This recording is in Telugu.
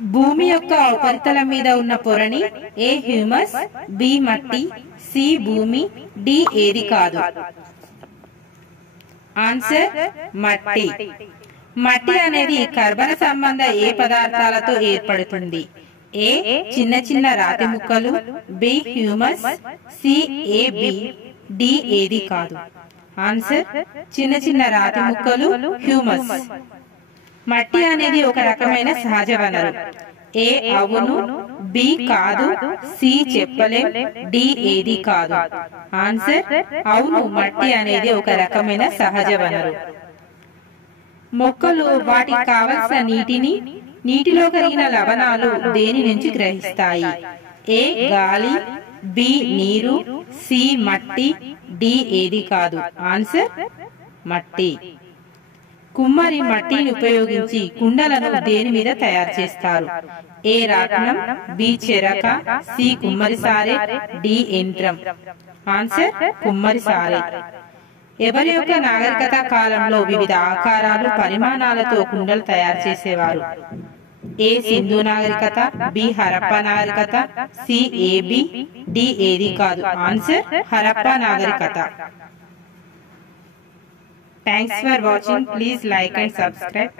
భూమి యొక్క ఉపరితలం మీద ఉన్న పొరని ఏ హ్యూమస్, బి మట్టి, సి భూమి, డి ఏది కాదు. ఆన్సర్ మట్టి. మట్టి అనేది కర్బన సంబంధ ఏ పదార్థాలతో ఏర్పడుతుంది? ఏ చిన్న చిన్న రాతి ముక్కలు, B humus, C AB, D ఏది కాదు. ఆన్సర్ చిన్న చిన్న రాతి ముక్కలు, హ్యూమస్. మట్టి అనేది ఒక రకమైన సహజ వనరు. ఏ అవును, బి కాదు, సి చెప్పలేం, డి ఏది కాదు. ఆన్సర్ అవును, మట్టి అనేది ఒక రకమైన సహజ వనరు. మొక్కలు వాటికి కావలసిన నీటిని, నీటిలో కరిగిన లవణాలు దేని నుంచి గ్రహిస్తాయి? ఏ గాలి, బి నీరు, సి మట్టి, డి ఏది కాదు. ఆన్సర్ మట్టి. కుమ్మరి మట్టిని ఉపయోగించి కుండలను దేని మీద తయారు చేస్తారు? ఏ రాట్నం, బి చెరక, సి కుమ్మరి సారే, డి యంత్రం. ఆన్సర్ కుమ్మరి సారే. ఎవరి యొక్క నాగరికత కాలంలో వివిధ ఆకారాలు, పరిమాణాలతో కుండలు తయారు చేసేవారు? ఏ సింధు నాగరికత, బి హరప్ప నాగరికత, సి ఏబి, డి ఏది కాదు. ఆన్సర్ హరప్ప నాగరికత. Thanks for watching. Please like and subscribe.